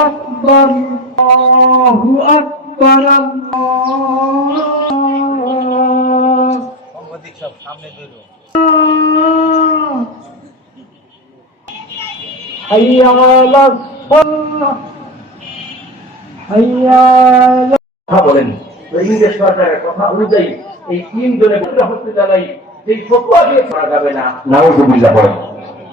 أكبر الله أكبر الله সাংবাদিক সব সামনে ধরো حي على الصلاة حي على কথা বলেন ইংরেজ সরকারের কথা অনুযায়ী এই তিন জনে হসপিটালাই যেই ফতোয়া দিয়ে করা যাবে না নাউজুবিল্লাহ বলেন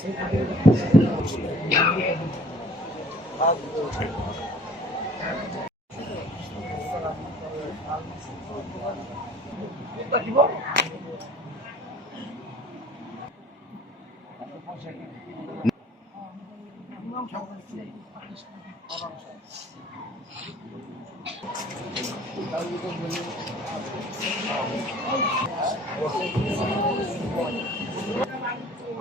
아, 이거 뭐냐? 아, 이거 뭐냐? 아, 이거 뭐냐?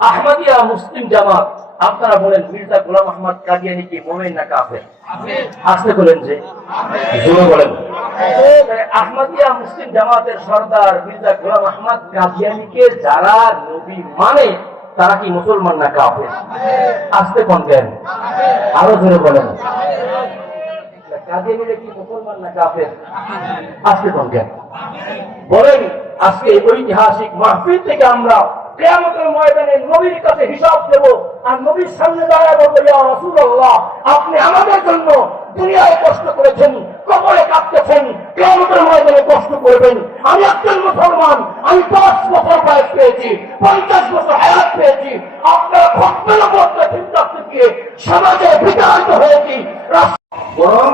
আহমদিয়া মুসলিম জামাত, আপনারা বলেন মির্জা গোলাম আহমদ কাদিয়ানি কি মোমেন না কাফের? আসতে বলেন যে। জোরে বলেন। আহমদিয়া মুসলিম জামাতের সর্দার মির্জা গোলাম আহমদ কাদিয়ানিকে যারা নবী মানে তারা কি মুসলমান না কাফের? আসতে কোন দেন আরও জোরে বলেন। কাদিয়ানিরা কি মুসলমান না কাফের? আসতে কোন দেন বলেন, আজকে ঐতিহাসিক মাহফিল থেকে আমরা কেয়ামতের ময়দানে নবীর কাছে হিসাব দেব আর নবীর সামনে দাঁড়ায় বলব, ইয়া আপনি আমাদের জন্য দুনিয়ায় কষ্ট করেছেন, কবরে কাঁদতেছেন, কেয়ামতের ময়দানে কষ্ট করবেন। আমি একজন মুসলমান, আমি পাঁচ বছর বয়স পেয়েছি, পঞ্চাশ বছর হায়াত পেয়েছি। আপনার খপ্পের মধ্যে চিন্তা থেকে সমাজে বিতাড়িত হয়েছি। বরং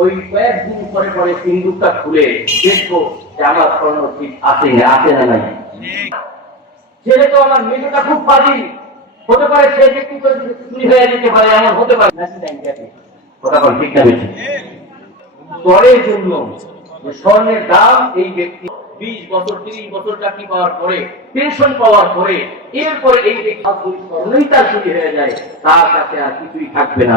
ওই কয়েকদিন পরে পরে সিন্দুকটা খুলে দেখব যে আমার স্বর্ণ ঠিক আছে আছে না নাই। ছেলে তো আমার মেয়েটা খুব পারি হতে পারে সে ব্যক্তি চুরি হয়ে যেতে পারে এমন হতে পারে। কথা বল ঠিক না? বেশি পরের জন্য স্বর্ণের দাম এই ব্যক্তি বিশ বছর তিরিশ বছর চাকরি পাওয়ার পরে পেনশন পাওয়ার পরে এরপরে এই ব্যক্তি স্বর্ণই তার চুরি হয়ে যায় তার কাছে আর কিছুই থাকবে না।